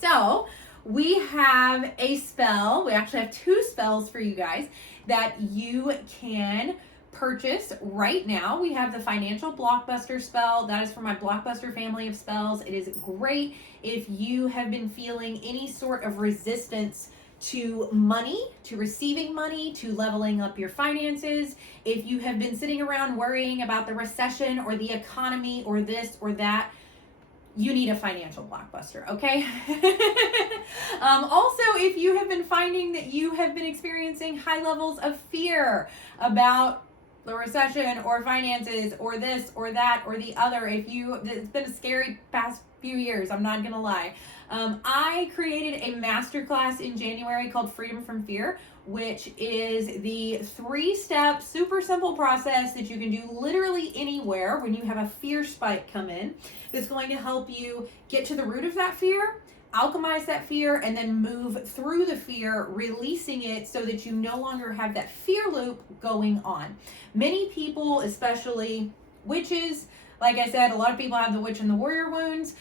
So we have a spell. We actually have two spells for you guys that you can purchase right now. We have the Financial Blockbuster spell. That is for my Blockbuster family of spells. It is great if you have been feeling any sort of resistance to money, to receiving money, to leveling up your finances. If you have been sitting around worrying about the recession or the economy or this or that, you need a Financial Blockbuster, okay? Also, if you have been finding that you have been experiencing high levels of fear about the recession or finances or this or that or the other, it's been a scary past few years, I'm not gonna lie. I created a masterclass in January called Freedom from Fear, which is the 3-step super simple process that you can do literally anywhere when you have a fear spike come in. That's going to help you get to the root of that fear, alchemize that fear, and then move through the fear, releasing it so that you no longer have that fear loop going on. Many people, especially witches, Like I said, a lot of people have the witch and the warrior wounds.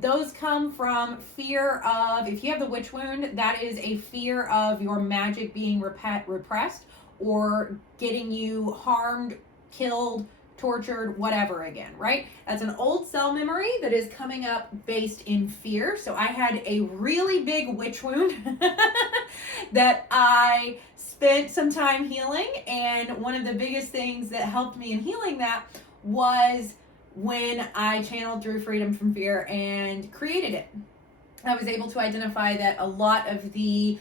Those come from fear of, if you have the witch wound, that is a fear of your magic being repressed or getting you harmed, killed, tortured, whatever again, right? That's an old cell memory that is coming up based in fear. So I had a really big witch wound that I spent some time healing. And one of the biggest things that helped me in healing that was when I channeled through freedom from fear and created it. I was able to identify that a lot of the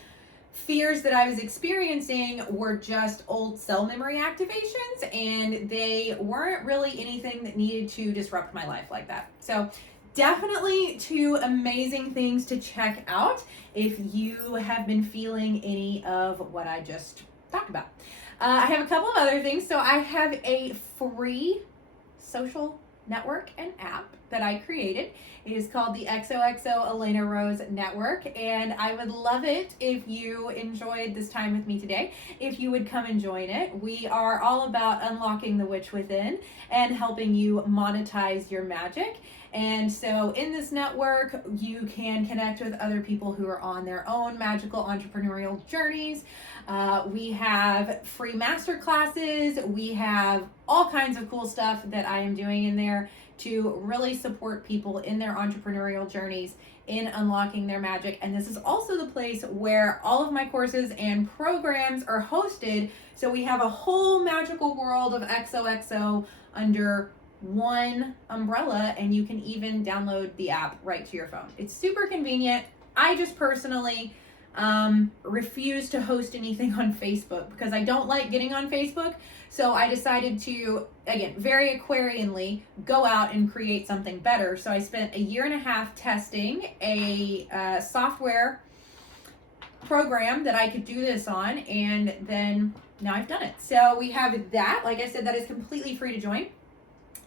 fears that I was experiencing were just old cell memory activations, and they weren't really anything that needed to disrupt my life like that. So definitely two amazing things to check out if you have been feeling any of what I just talked about. I have a couple of other things. So I have a free social network and app that I created. It is called the XOXO Elena Rose Network, and I would love it if you enjoyed this time with me today, if you would come and join it. We are all about unlocking the witch within and helping you monetize your magic. And so in this network, you can connect with other people who are on their own magical entrepreneurial journeys. We have free master classes. We have all kinds of cool stuff that I am doing in there to really support people in their entrepreneurial journeys in unlocking their magic. And this is also the place where all of my courses and programs are hosted. So we have a whole magical world of XOXO under one umbrella, and you can even download the app right to your phone. It's super convenient. I just personally refuse to host anything on Facebook because I don't like getting on Facebook. So I decided to, again, very Aquarianly, go out and create something better. So I spent a year and a half testing a software program that I could do this on, and then now I've done it. So we have that. Like I said, that is completely free to join.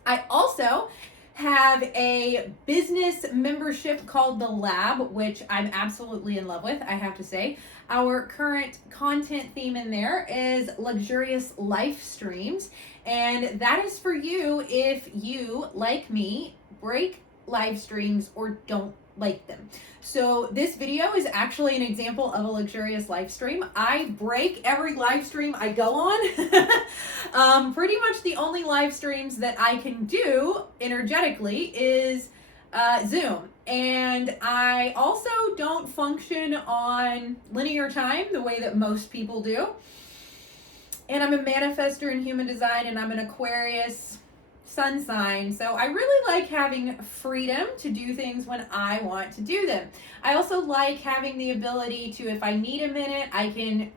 I also have a business membership called The Lab, which I'm absolutely in love with, I have to say. Our current content theme in there is luxurious life streams, and that is for you if you, like me, break live streams or don't like them. So this video is actually an example of a luxurious live stream. I break every live stream I go on. Pretty much the only live streams that I can do energetically is Zoom. And I also don't function on linear time the way that most people do. And I'm a manifestor in human design, and I'm an Aquarius sun sign. So I really like having freedom to do things when I want to do them. I also like having the ability to, if I need a minute, I can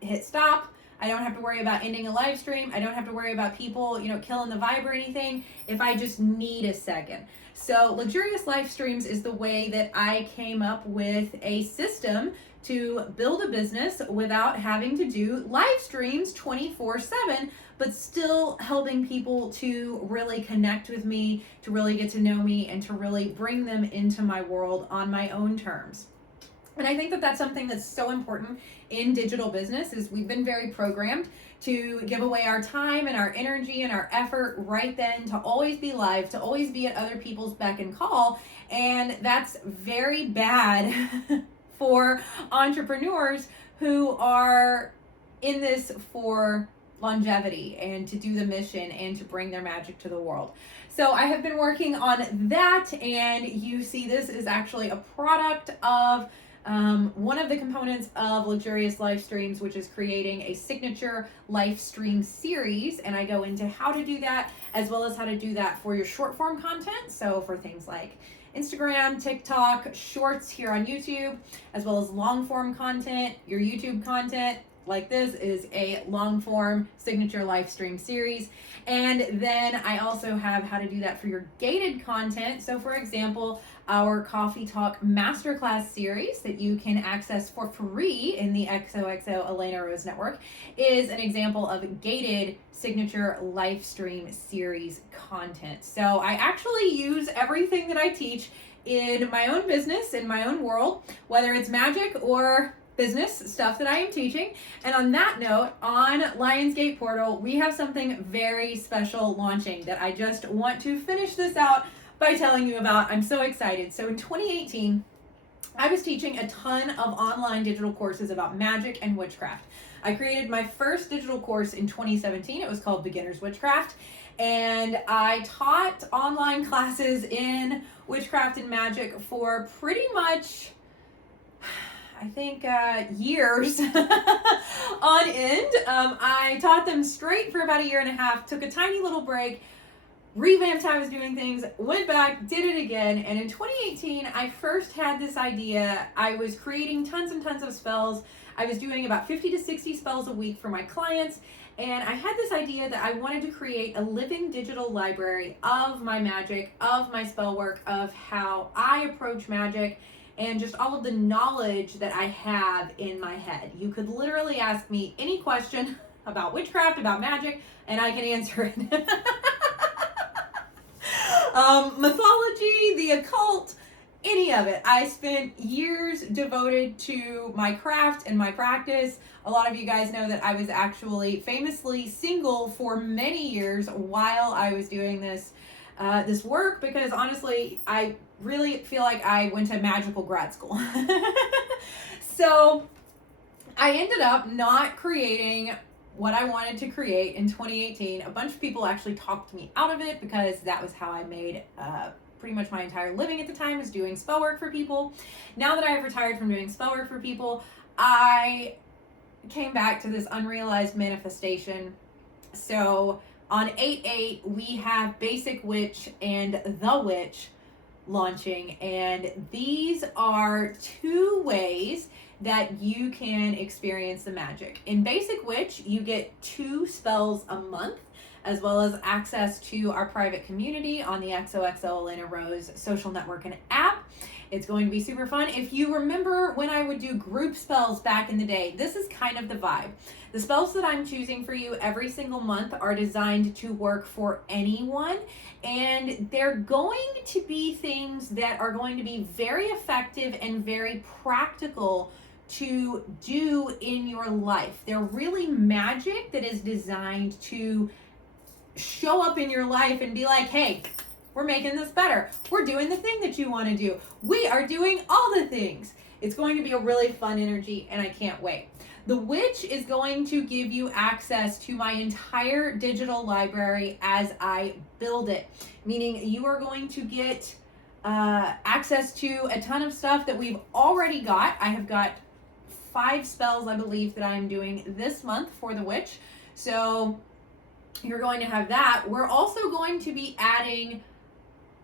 hit stop. I don't have to worry about ending a live stream. I don't have to worry about people, killing the vibe or anything if I just need a second. So luxurious live streams is the way that I came up with a system to build a business without having to do live streams 24/7, but still helping people to really connect with me, to really get to know me, and to really bring them into my world on my own terms. And I think that that's something that's so important in digital business, is we've been very programmed to give away our time and our energy and our effort right then, to always be live, to always be at other people's beck and call. And that's very bad for entrepreneurs who are in this for longevity and to do the mission and to bring their magic to the world. So I have been working on that, and you see this is actually a product of one of the components of luxurious live streams, which is creating a signature live stream series. And I go into how to do that, as well as how to do that for your short form content. So for things like Instagram, TikTok, shorts here on YouTube, as well as long form content, your YouTube content, like this is a long form signature live stream series. And then I also have how to do that for your gated content. So for example, our Coffee Talk Masterclass series that you can access for free in the XOXO Elena Rose Network is an example of gated signature live stream series content. So I actually use everything that I teach in my own business, in my own world, whether it's magic or business stuff that I am teaching. And on that note, on Lionsgate Portal, we have something very special launching that I just want to finish this out by telling you about. I'm so excited. So in 2018, I was teaching a ton of online digital courses about magic and witchcraft. I created my first digital course in 2017. It was called Beginner's Witchcraft. And I taught online classes in witchcraft and magic for pretty much, I think, years on end. I taught them straight for about a year and a half, took a tiny little break, revamped how I was doing things, went back, did it again, and in 2018, I first had this idea. I was creating tons and tons of spells. I was doing about 50 to 60 spells a week for my clients, and I had this idea that I wanted to create a living digital library of my magic, of my spell work, of how I approach magic, and just all of the knowledge that I have in my head. You could literally ask me any question about witchcraft, about magic, and I can answer it. Mythology, the occult, any of it. I spent years devoted to my craft and my practice. A lot of you guys know that I was actually famously single for many years while I was doing this work, because honestly, I really feel like I went to magical grad school. So I ended up not creating what I wanted to create in 2018. A bunch of people actually talked me out of it because that was how I made pretty much my entire living at the time, was doing spell work for people. Now that I have retired from doing spell work for people, I came back to this unrealized manifestation. So on 8/8, we have Basic Witch and The Witch launching, and these are two ways that you can experience the magic. In Basic Witch, you get 2 spells a month, as well as access to our private community on the XOXO Elena Rose social network and app. It's going to be super fun. If you remember when I would do group spells back in the day, this is kind of the vibe. The spells that I'm choosing for you every single month are designed to work for anyone, and they're going to be things that are going to be very effective and very practical to do in your life. They're really magic that is designed to show up in your life and be like, hey, we're making this better. We're doing the thing that you want to do. We are doing all the things. It's going to be a really fun energy, and I can't wait. The Witch is going to give you access to my entire digital library as I build it, meaning you are going to get access to a ton of stuff that we've already got. I have got 5 spells, I believe, that I am doing this month for the Witch. So you're going to have that. We're also going to be adding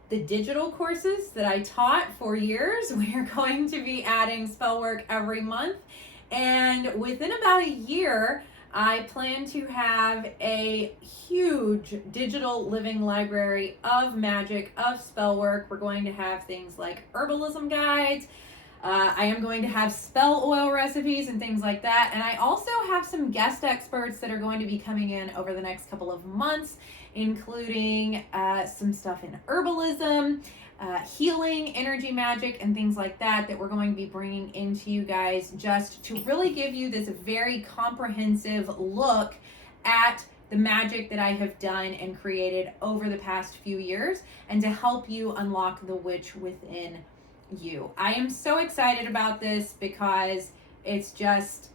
the digital courses that I taught for years. We're going to be adding spell work every month. And within about a year, I plan to have a huge digital living library of magic, of spell work. We're going to have things like herbalism guides. I am going to have spell oil recipes and things like that. And I also have some guest experts that are going to be coming in over the next couple of months, including some stuff in herbalism, healing, energy magic, and things like that we're going to be bringing into you guys, just to really give you this very comprehensive look at the magic that I have done and created over the past few years, and to help you unlock the witch within you. I am so excited about this because it's just,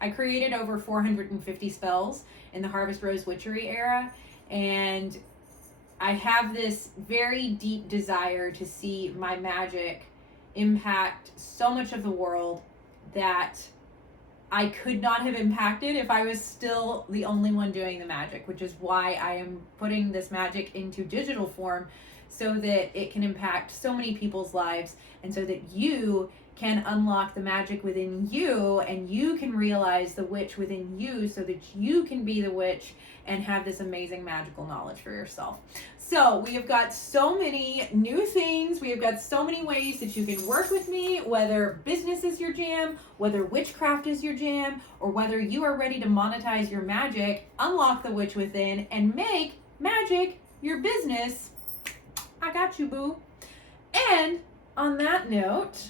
I created over 450 spells in the Harvest Rose Witchery era, and I have this very deep desire to see my magic impact so much of the world that I could not have impacted if I was still the only one doing the magic, which is why I am putting this magic into digital form, so that it can impact so many people's lives, and so that you can unlock the magic within you, and you can realize the witch within you, so that you can be the witch and have this amazing magical knowledge for yourself. So we have got so many new things. We have got so many ways that you can work with me, whether business is your jam, whether witchcraft is your jam, or whether you are ready to monetize your magic, unlock the witch within, and make magic your business. I got you, boo. And on that note,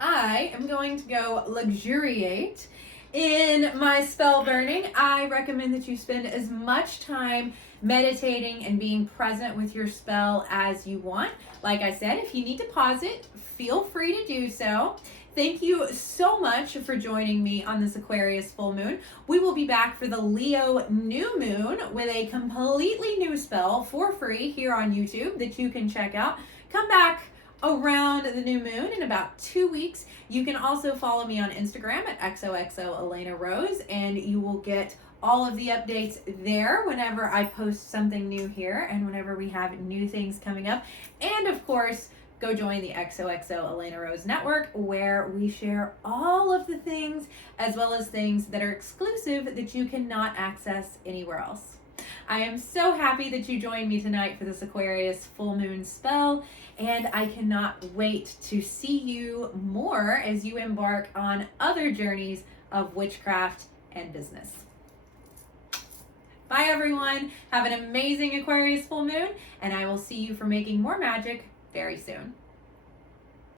I am going to go luxuriate in my spell burning. I recommend that you spend as much time meditating and being present with your spell as you want. Like I said, if you need to pause it, feel free to do so. Thank you so much for joining me on this Aquarius full moon. We will be back for the Leo new moon with a completely new spell for free here on YouTube that you can check out. Come back around the new moon in about 2 weeks. You can also follow me on Instagram at XOXO Elena Rose, and you will get all of the updates there whenever I post something new here and whenever we have new things coming up. And of course, go join the XOXO Elena Rose Network, where we share all of the things as well as things that are exclusive that you cannot access anywhere else. I am so happy that you joined me tonight for this Aquarius full moon spell, and I cannot wait to see you more as you embark on other journeys of witchcraft and business. Bye everyone. Have an amazing Aquarius full moon, and I will see you for making more magic very soon.